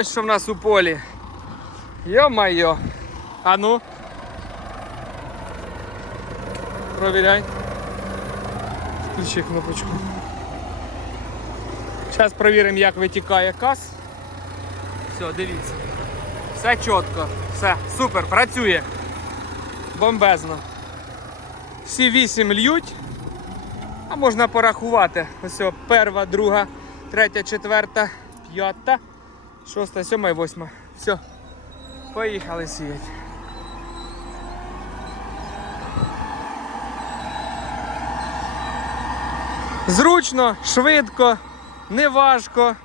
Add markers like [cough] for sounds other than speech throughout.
ось що в нас у полі. Йо-майо. А ну. Провіряй. Включи кнопочку. Зараз перевіримо, як витікає кас. Все, дивіться. Все чітко. Все, супер, працює. Бомбезно. Всі вісім льють. А можна порахувати. Ось о, перша, друга, третя, четверта, п'ята, шоста, сьома і восьма. Все. Поїхали сіяти. Зручно, швидко, неважко.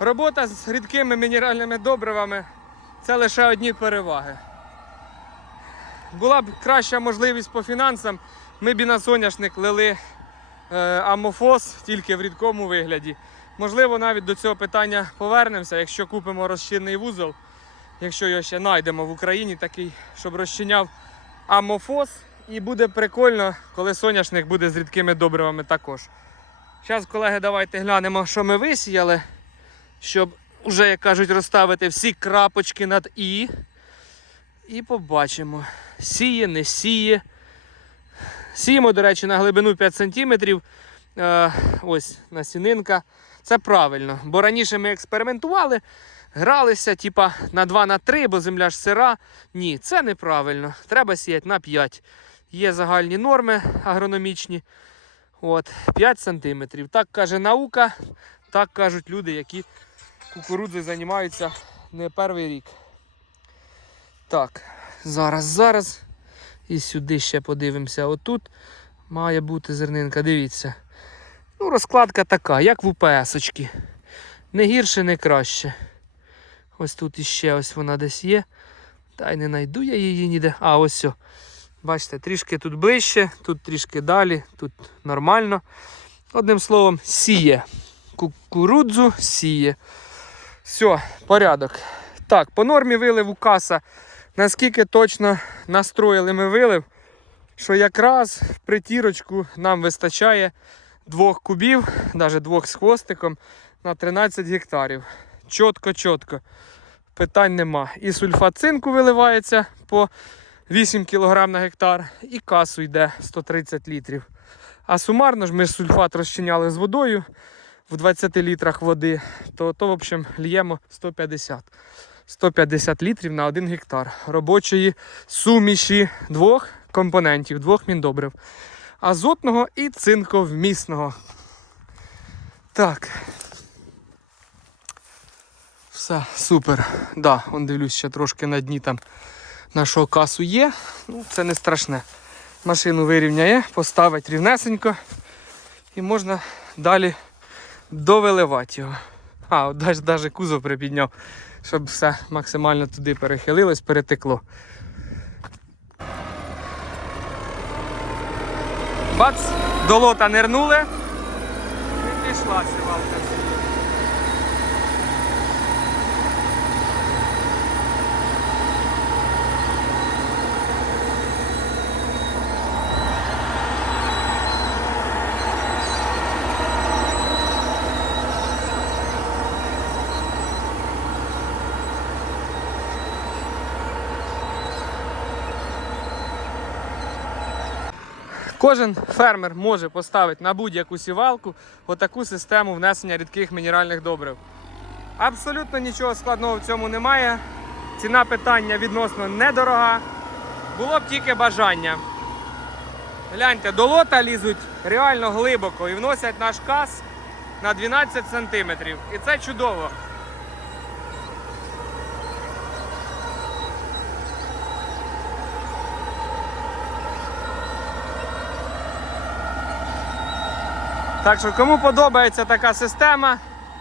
Робота з рідкими мінеральними добривами це лише одні переваги. Була б краща можливість по фінансам, ми б і на соняшник лили е, амофос тільки в рідкому вигляді. Можливо, навіть до цього питання повернемося, якщо купимо розчинний вузол, якщо його ще знайдемо в Україні, такий, щоб розчиняв амофос. І буде прикольно, коли соняшник буде з рідкими добривами також. Зараз, колеги, давайте глянемо, що ми висіяли, щоб вже, як кажуть, розставити всі крапочки над І. І побачимо. Сіє, не сіє. Сіємо, до речі, на глибину 5 см. Е, ось насінинка. Це правильно. Бо раніше ми експериментували, гралися, типа на 2 на 3, бо земля ж сира. Ні, це неправильно. Треба сіяти на 5. Є загальні норми агрономічні. От, 5 см. Так каже наука, так кажуть люди, які кукурудзою займаються не перший рік. Так, зараз, зараз. І сюди ще подивимося. Отут має бути зернинка. Дивіться. Ну, розкладка така, як в УПС-очки. Не гірше, не краще. Ось тут іще ось вона десь є. Та й не знайду я її ніде. А, ось все. Бачите, трішки тут ближче, тут трішки далі, тут нормально. Одним словом, сіє. Кукурудзу сіє. Все, порядок. Так, по нормі виливу каса. Наскільки точно настроїли ми вилив, що якраз притірочку нам вистачає двох кубів, навіть двох з хвостиком на 13 гектарів. Чітко-чітко. Питань нема. І сульфат цинку виливається по 8 кг на гектар, і касу йде 130 літрів. А сумарно ж ми сульфат розчиняли з водою в 20 літрах води, то, то в общем, льємо 150. 150 літрів на 1 гектар робочої суміші двох компонентів, двох міндобрив. Азотного і цинковмісного. Так. Все, супер. Да, он дивлюсь, ще трошки на дні там нашого касу є. Ну, це не страшне. Машину вирівняє, поставить рівнесенько і можна далі довиливати його. А, навіть кузов припідняв, щоб все максимально туди перехилилось, перетекло. Бац, до лота нирнули і пішла сівалка. Кожен фермер може поставити на будь-яку сівалку отаку систему внесення рідких мінеральних добрив. Абсолютно нічого складного в цьому немає. Ціна питання відносно недорога. Було б тільки бажання. Гляньте, до лота лізуть реально глибоко і вносять наш кас на 12 см. І це чудово. Так що, кому подобається така система,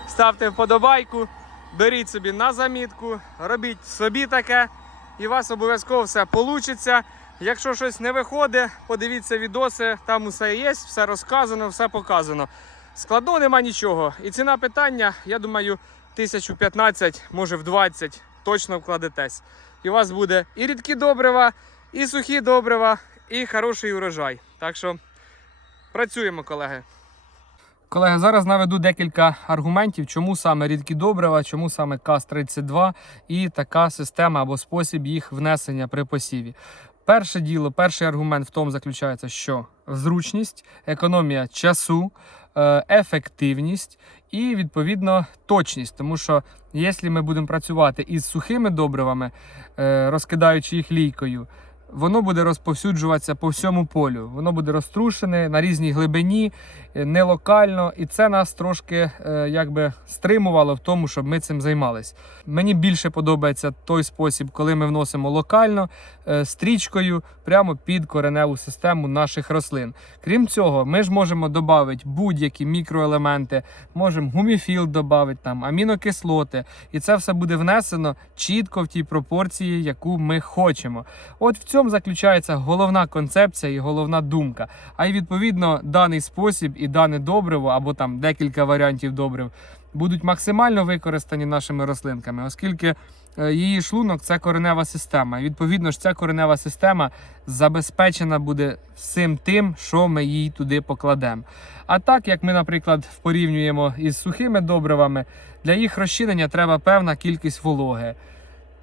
ставте вподобайку, беріть собі на замітку, робіть собі таке, і у вас обов'язково все вийде. Якщо щось не виходить, подивіться відоси, там усе є, все розказано, все показано. Складного нема нічого. І ціна питання, я думаю, 1015, може в 20 точно вкладетесь. І у вас буде і рідкі добрива, і сухі добрива, і хороший урожай. Так що працюємо, колеги. Колеги, зараз наведу декілька аргументів, чому саме рідкі добрива, чому саме КАС-32 і така система або спосіб їх внесення при посіві. Перше діло, перший аргумент в тому заключається, що зручність, економія часу, е, ефективність і відповідно точність. Тому що якщо ми будемо працювати із сухими добривами, е, розкидаючи їх лійкою, воно буде розповсюджуватися по всьому полю. Воно буде розтрушене на різній глибині, не локально, і це нас трошки е, якби стримувало в тому, щоб ми цим займались. Мені більше подобається той спосіб, коли ми вносимо локально е, стрічкою прямо під кореневу систему наших рослин. Крім цього, ми ж можемо додати будь-які мікроелементи, можемо гуміфіл додати, там амінокислоти, і це все буде внесено чітко в тій пропорції, яку ми хочемо. От в цьому заключається головна концепція і головна думка. А й відповідно даний спосіб і дане добриво, або там декілька варіантів добрив, будуть максимально використані нашими рослинками, оскільки е, її шлунок це коренева система. І відповідно ж ця коренева система забезпечена буде всім тим, що ми їй туди покладемо. А так як ми, наприклад, порівнюємо із сухими добривами, для їх розчинення треба певна кількість вологи.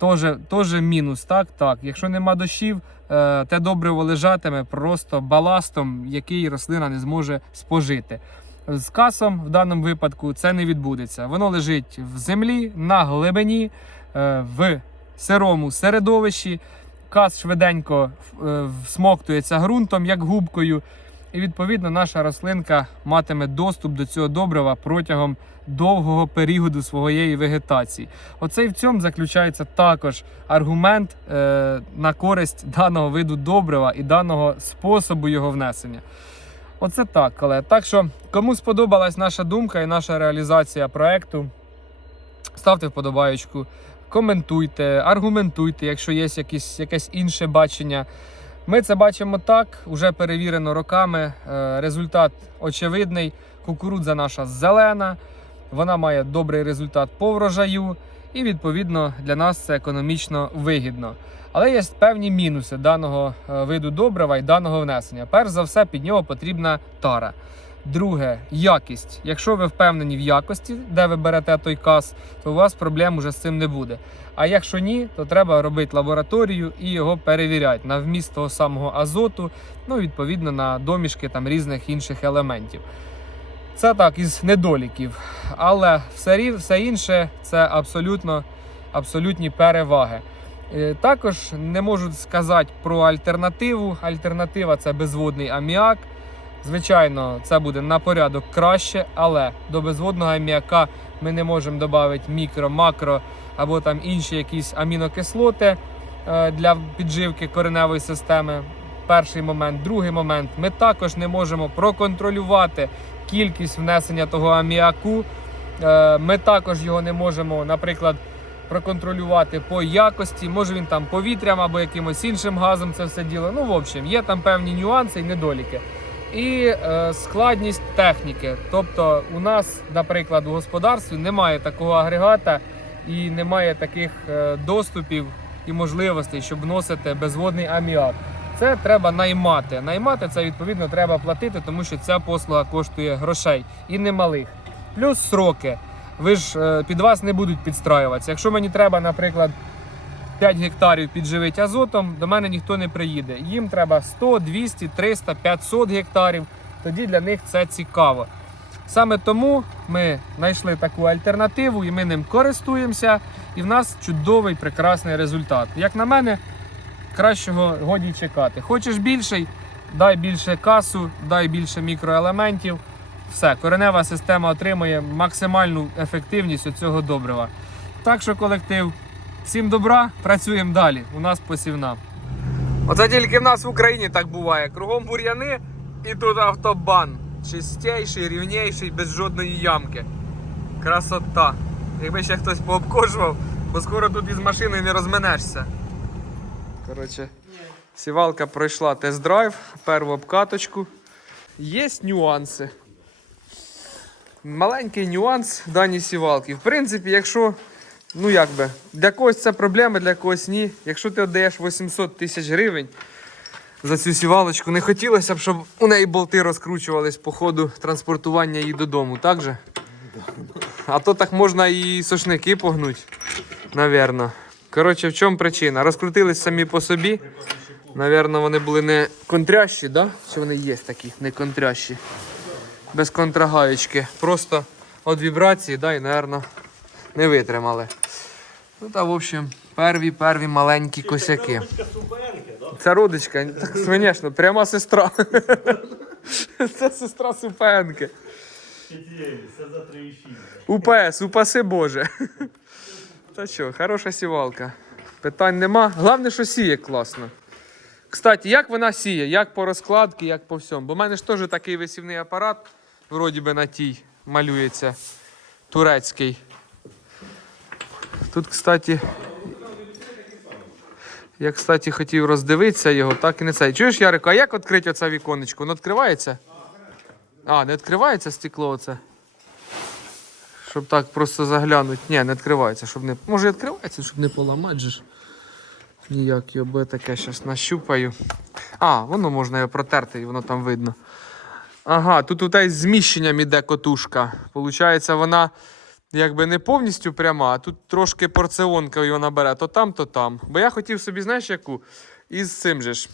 Тоже, тоже мінус, так, так. Якщо нема дощів, е, те добриво лежатиме просто баластом, який рослина не зможе спожити. З касом в даному випадку це не відбудеться. Воно лежить в землі, на глибині, е, в сирому середовищі. Кас швиденько е, всмоктується ґрунтом, як губкою. І відповідно наша рослинка матиме доступ до цього добрива протягом довгого періоду своєї вегетації. Оце і в цьому заключається також аргумент е, на користь даного виду добрива і даного способу його внесення. Оце так, але так що кому сподобалась наша думка і наша реалізація проекту, ставте вподобаєчку, коментуйте, аргументуйте, якщо є якісь, якесь інше бачення. Ми це бачимо так, уже перевірено роками. е, Результат очевидний. Кукурудза наша зелена, вона має добрий результат по врожаю, і відповідно для нас це економічно вигідно. Але є певні мінуси даного е, виду добрива і даного внесення. Перш за все, під нього потрібна тара. Друге, якість. Якщо ви впевнені в якості, де ви берете той кас, то у вас проблем уже з цим не буде. А якщо ні, то треба робити лабораторію і його перевіряти на вміст того самого азоту, ну відповідно на домішки там різних інших елементів. Це так із недоліків. Але все, все інше це абсолютно абсолютні переваги. Е, Також не можу сказати про альтернативу. Альтернатива це безводний аміак. Звичайно, це буде на порядок краще, але до безводного аміака ми не можемо додати мікро, макро або там інші якісь амінокислоти е, для підживки кореневої системи. Перший момент, другий момент, ми також не можемо проконтролювати кількість внесення того аміаку. Е, Ми також його не можемо, наприклад, проконтролювати по якості. Може він там повітрям або якимось іншим газом це все діло. Ну, в общем, є там певні нюанси і недоліки. І е, складність техніки. Тобто, у нас, наприклад, у господарстві немає такого агрегата і немає таких е, доступів і можливостей, щоб вносити безводний аміак. Це треба наймати. Наймати це відповідно треба платити, тому що ця послуга коштує грошей і немалих. Плюс сроки. Ви ж е, під вас не будуть підстраюватися. Якщо мені треба, наприклад, 5 гектарів підживити азотом, до мене ніхто не приїде. Їм треба 100, 200, 300, 500 гектарів. Тоді для них це цікаво. Саме тому ми знайшли таку альтернативу і ми ним користуємося. І в нас чудовий прекрасний результат. Як на мене, кращого годі чекати. Хочеш більший, дай більше касу, дай більше мікроелементів. Все, коренева система отримує максимальну ефективність від цього добрива. Так що, колектив, всім добра, працюємо далі. У нас посівна. Оце тільки в нас в Україні так буває. Кругом бур'яни і тут автобан. Чистейший, рівніший, без жодної ямки. Красота. Якби ще хтось пообкошував, бо скоро тут із машини не розменешся. Коротше, сівалка пройшла тест-драйв, перву обкаточку. Є нюанси. Маленький нюанс даній сівалки. В принципі, якщо, ну як би, для когось це проблема, для когось ні. Якщо ти віддаєш 800 тисяч гривень за цю сівалочку. Не хотілося б, щоб у неї болти розкручувались по ходу транспортування її додому, так же? А то так можна і сошники погнути. Навірно. Коротше, в чому причина? Розкрутились самі по собі. Навірно, вони були не контрящі, да? Чи вони є такі, не контрящі? Без контрагаєчки. Просто від вібрації, да, і, напевно, не витримали. Ну та, в общем, перві, перві маленькі косяки. Це родичка, так, звісно, пряма сестра. [laughs] Це сестра Супенки. УПС, упаси Боже. Та що, хороша сівалка. Питань нема. Головне, що сіє класно. Кстати, як вона сіє? Як по розкладці, як по всьому. Бо в мене ж теж такий висівний апарат, вроді би на тій малюється. Турецький. Тут, кстати. Я, кстати, хотів роздивитися його, так і не цей. Чуєш, Ярико, а як відкрити оце віконечко? Воно відкривається? А, не відкривається стекло оце? Щоб так просто заглянути. Ні, не відкривається, щоб не. Може відкривається, щоб не поламати же. Ніяк його бо таке зараз нащупаю. А, воно можна його протерти, і воно там видно. Ага, тут у з зміщенням іде котушка. Получається, вона якби не повністю пряма, а тут трошки порціонка його набере, то там, то там. Бо я хотів собі, знаєш, яку? Із цим же ж.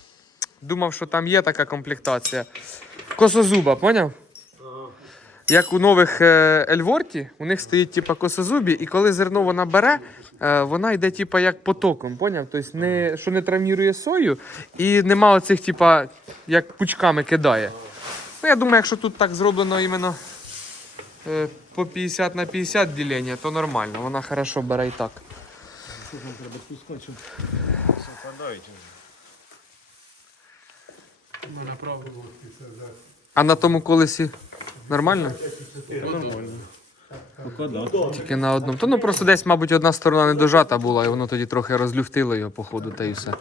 Думав, що там є така комплектація. Косозуба, поняв? Як у нових е, Ельворті, у них стоїть типа косозубі, і коли зерно вона бере, е, вона йде типа як потоком, поняв? Тобто, не, що не травмірує сою, і нема оцих, типа, як пучками кидає. Ну, я думаю, якщо тут так зроблено іменно по 50 на 50 ділення, то нормально, вона хорошо бере і так. А на тому колесі нормально? Тільки на одному. То ну просто десь, мабуть, одна сторона не дожата була, і воно тоді трохи розлюфтило його по ходу та і все.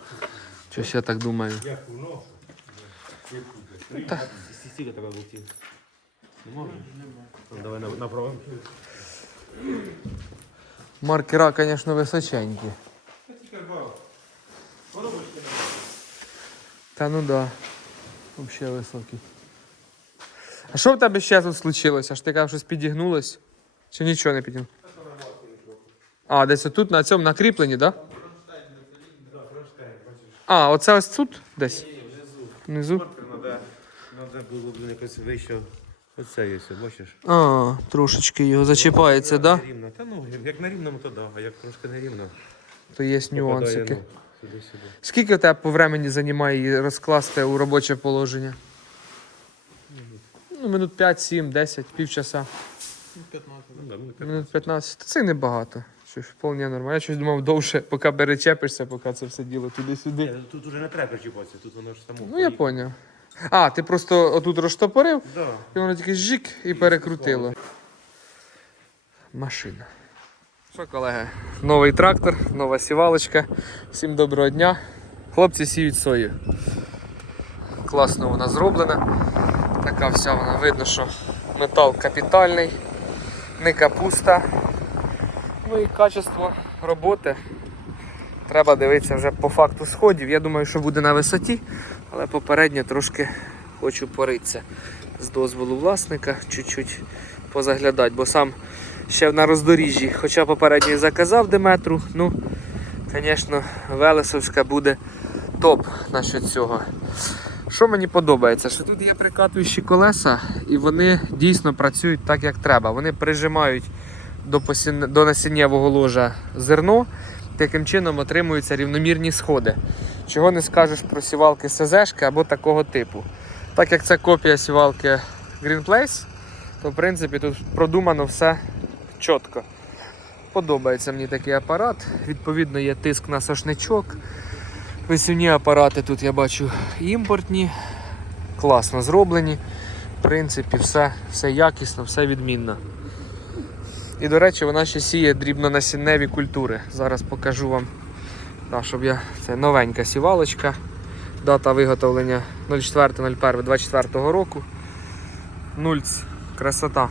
Щось я так думаю. Стільки тебе? Не можна? Давай на- направо. Маркера, звісно, височенькі. Та ну да. Взагалі високі. А що в тебе ще тут случилося? Аж ти кажеш, щось підігнулось? Чи нічого не підігнуло? А, десь отут на цьому накріпленні, так? Да? А, оце ось тут десь? Внизу? Треба, треба було б якось вище. Оце є, все, бачиш? А, трошечки його зачіпається, так? Да? Рівно. Та ну, як на рівному, то да, а як трошки не рівно, То є попадає, нюансики. ну, сюди-сюди. Скільки тебе по времені займає її розкласти у робоче положення? Ну, минут 5, 7, 10, півчаса. Ну, да, ну, так. Минут 15. Та це небагато. Що ж, вполне нормально. Я щось думав довше, поки перечепишся, поки це все діло туди-сюди. ну, Тут уже не треба чіпатися, тут воно ж само. Ну, я поняв. А, ти просто отут розштопорив, Да. і воно тільки жик і перекрутило. Машина. Що, колеги? Новий трактор, нова сівалочка. Всім доброго дня. Хлопці сіють сою. Класно вона зроблена. Така вся вона видно, що метал капітальний, не капуста. Ну і качество роботи. Треба дивитися вже по факту сходів. Я думаю, що буде на висоті, але попередньо трошки хочу поритися з дозволу власника, чуть-чуть позаглядати, бо сам ще на роздоріжжі, хоча попередньо заказав Деметру, ну, звісно, Велесовська буде топ насчет цього. Що мені подобається, що тут є прикатуючі колеса, і вони дійсно працюють так, як треба. Вони прижимають до, посін... до насіннєвого ложа зерно, таким чином отримуються рівномірні сходи. Чого не скажеш про сівалки СЗшки або такого типу. Так як це копія сівалки Green Place, то в принципі тут продумано все чітко. Подобається мені такий апарат. Відповідно, є тиск на сошничок. Висівні апарати тут я бачу імпортні, класно зроблені. В принципі, все, все якісно, все відмінно. І, до речі, вона ще сіє дрібнонасінневі культури. Зараз покажу вам, да, щоб я. Це новенька сівалочка. Дата виготовлення 04.01.24 року. Нульц. Красота.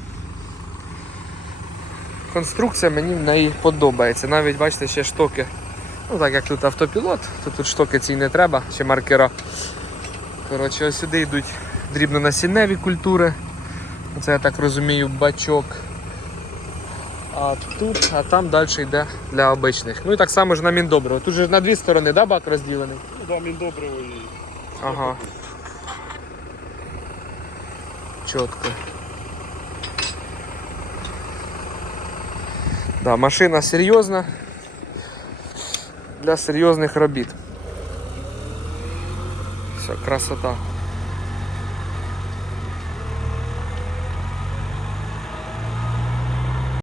Конструкція мені в неї подобається. Навіть бачите, ще штоки. Ну так як тут автопілот, то тут штоки ці не треба, ще маркера. Коротше, ось сюди йдуть дрібнонасінневі культури. Це я так розумію, бачок. А тут, а там далі йде для обичних. Ну і так само ж на міндобриво. Тут же на дві сторони, да, бак розділений? Ну, да, міндобриво і Ага. Чітко. Да, машина серйозна. Для серйозних робіт. Все, красота.